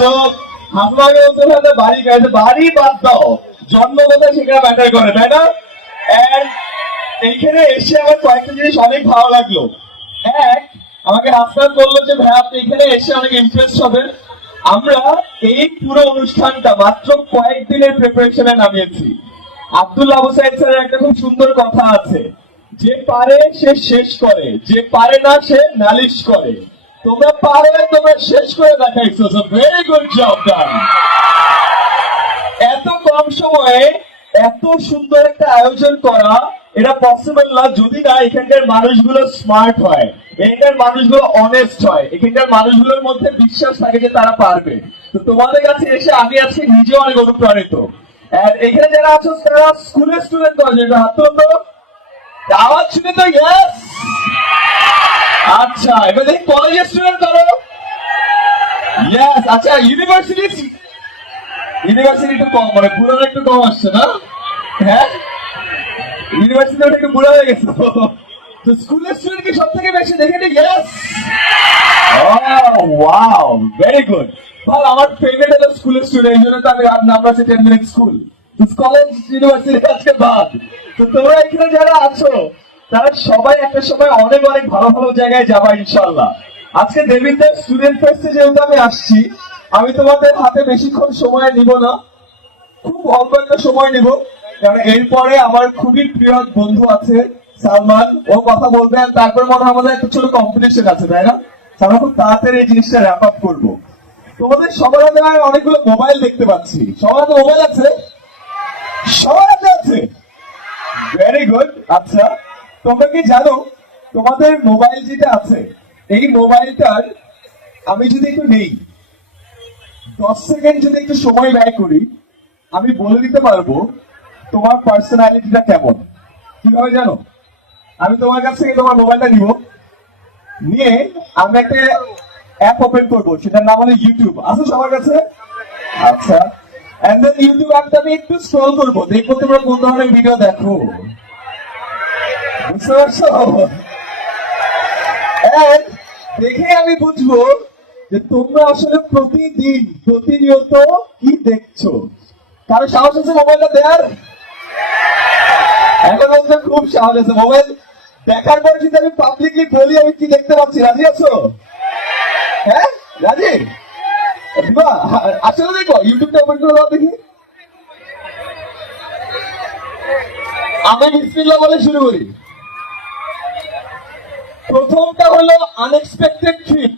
আমার এই পুরো অনুষ্ঠানটা মাত্র কয়েকদিনের প্রিপারেশনে নামিয়েছি। আব্দুল আবু সাইদ স্যারের একটা খুব সুন্দর কথা আছে। যে পারে সে শেষ করে, যে পারে না সে নালিশ করে। তোমরা পারে, তোমরা শেষ করে দেখাইছো ভেরি গুড জব ডান এত কম সময়ে এত সুন্দর একটা আয়োজন করা, এটা পসিবল না, যদি না এখানকার মানুষগুলো স্মার্ট হয়। এখানকার মানুষগুলো অনেস্ট হয়। এখানকার মানুষগুলোর মধ্যে বিশ্বাস থাকে যে তারা পারবে। তো তোমাদের কাছে এসে আমি আজকে নিজে অনেক অনুপ্রাণিত। আর এখানে যারা আছো, তারা স্কুলের স্টুডেন্ট কলেজে হাত তো আওয়াজ শুনে তো ইয়েস আচ্ছা এবার দেখি কলেজের স্টুডেন্ট করো আচ্ছা ইউনিভার্সিটি ইউনিভার্সিটি একটু কম মানে পুরোনো একটু কম আসছে, না? হ্যাঁ? ইউনিভার্সিটি একটু বুড়া হয়ে গেছে তো। স্কুলের স্টুডেন্ট কি সব থেকে বেশি দেখে নি ইয়েস ওয়াও ভেরি গুড ভালো, আমার ফেভারিট হলো স্কুলের স্টুডেন্ট এই জন্য তো আমি আর নাম আছে ten minute school college university আজকে বাদ। তো তোমরা এখানে যারা আছো তারা সবাই একটা সময় অনেক অনেক ভালো ভালো জায়গায় যাবা ইনশাল্লাহ আজকে দেবিদ্যার স্টুডেন্ট ফেস্টে যেহেতু আমি আসছি, আমি তোমাদের হাতে বেশিক্ষণ সময় নিব না। খুব অল্প একটা সময় নিব, কারণ এরপরে আমার খুবই প্রিয় বন্ধু আছে, সালমান। ও কথা বলবে আর তারপর মনে হয় আমাদের একটা ছোট কম্পিটিশন আছে, তাই না? আমরা খুব তাড়াতাড়ি এই জিনিসটা র্যাপ আপ করব। তোমাদের সবার হাতে আমি অনেকগুলো মোবাইল দেখতে পাচ্ছি। সবার হাতে মোবাইল আছে? সবার হাতে আছে? ভেরি গুড আচ্ছা। তোমরা কি জানো, তোমাদের মোবাইল যেটা আছে, এই মোবাইলটার আমি যদি একটু নেই, দশ সেকেন্ড যদি একটু সময় ব্যয় করি, আমি বলে দিতে পারব তোমার পার্সোনালিটিটা কেমন। কীভাবে জানো? আমি তোমার কাছ থেকে তোমার মোবাইলটা নিব। নিয়ে আমি একটা অ্যাপ ওপেন করব, সেটার নাম হলো ইউটিউব আছে সবার কাছে? আচ্ছা। ইউটিউব অ্যাপটা আমি একটু স্ক্রল করব, দেখব তোমরা কোন ধরনের ভিডিও দেখো। বুঝতে পারছ দেখে আমি বুঝব যে তোমরা আসলে প্রতিদিন, প্রতিনিয়ত কি দেখছ? কারও সাহস আছে মোবাইলটা দেয়ার? এখন বলতে খুব সাহস আছে। মোবাইল দেখার পর যদি আমি পাবলিকলি বলি, আমি কি দেখতে পাচ্ছি? রাজি আছো? হ্যাঁ? রাজি? আসলে দেখো ইউটিউবটা ওপেন করে দাও দেখি। আমি বিসমিল্লাহ বলে শুরু করি। প্রথমটা হলো আনএক্সপেক্টেড ট্রিপ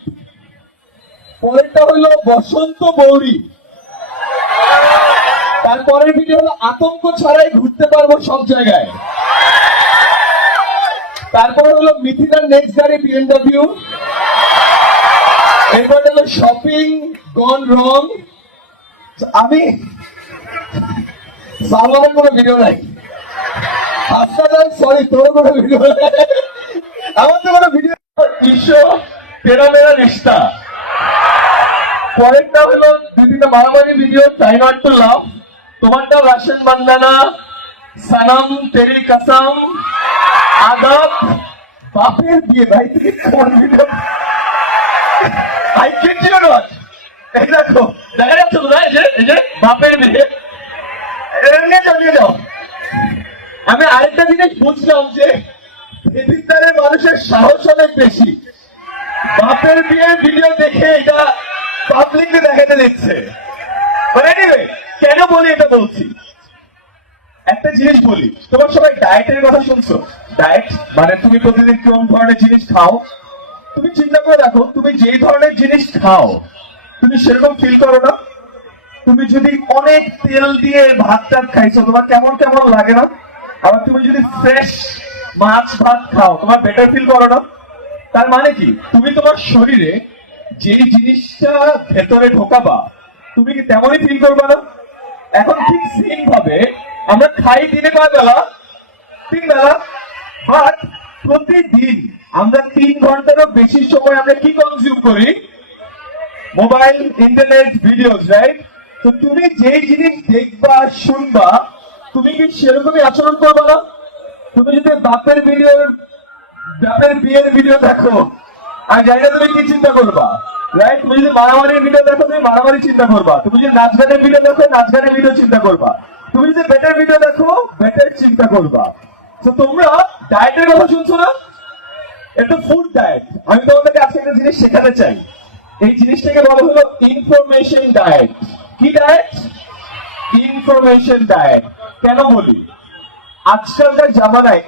পরেরটা হলো বসন্ত বৌরি। তারপরের ভিডিও হলো আতঙ্ক ছাড়াই ঘুরতে পারব সব জায়গায়। তারপরে হলো মিথিলার নেক্সট গাড়ি বিএমডব্লিউ এরপর হলো শপিং গন রং আমি সালমানের কোনো ভিডিও নাই। হাসপাতাল সরি তোর কোনো ভিডিও নাই। ভিডিও তেরা মেরা রিস্তা পরেরটা হলো দুই তিনটা ভিডিও টু লাভ বান্দানা সানাম তেরি কাসাম, আদাব, বাপের বিয়ে। ভাই কোন ভিডিও আই নট এই দেখো, দেখা যাচ্ছে এই যে বাপের বিয়ে। চালিয়ে যাও আমি আরেকটা জিনিস বুঝলাম যে এদিকটারে মানুষের সাহস অনেক বেশি। বাপের বিয়ের ভিডিও দেখে এটা পাবলিককে দেখাতে দিচ্ছে। কেন বলি এটা বলছি? একটা জিনিস বলি, তোমার সবাই ডায়েটের কথা শুনছো? ডায়েট মানে তুমি প্রতিদিন কোন ধরনের জিনিস খাও? তুমি চিন্তা করে দেখো, তুমি যেই ধরনের জিনিস খাও, তুমি সেরকম ফিল করো না? তুমি যদি অনেক তেল দিয়ে ভাত টাত খাইছো, তোমার কেমন কেমন লাগে না? আবার তুমি যদি ফ্রেশ মাছ, ভাত খাও। তোমার বেটার ফিল করো না? তার মানে কি? তুমি তোমার শরীরে যে জিনিসটা ভেতরে ঢোকাবা, তুমি কি তেমনই ফিল করবে না? এখন ঠিক সেম ভাবে আমরা খাই দিনে কয় বেলা? তিন বেলা। বাট প্রতিদিন আমরা তিন ঘন্টারও বেশি সময় আমরা কি কনজিউম করি? মোবাইল ইন্টারনেট ভিডিওস রাইট তো তুমি যেই জিনিস দেখবা, শুনবা, তুমি কি সেরকমই আচরণ করবে না? তুমি যদি বাপের ভিডিওর বাপের বিয়ের ভিডিও দেখো, আমি জানি তুমি কি চিন্তা করবা রাইট তুমি যদি মারামারির ভিডিও দেখো, তুমি মারামারি চিন্তা করবা। তুমি যদি নাচ গানের ভিডিও দেখো, নাচ গানের ভিডিও চিন্তা করবা। তুমি যদি বেটের ভিডিও দেখো বেটের চিন্তা করবা। তো তোমরা ডায়েটের কথা শুনছো না? এটা ফুড ডায়েট আমি তোমাদেরকে আজকে একটা জিনিস শেখাতে চাই। এই জিনিসটাকে বলা হলো ইনফরমেশন ডায়েট কি ডায়েট ইনফরমেশন ডায়েট কেন বলি? আজকালকার জামানায়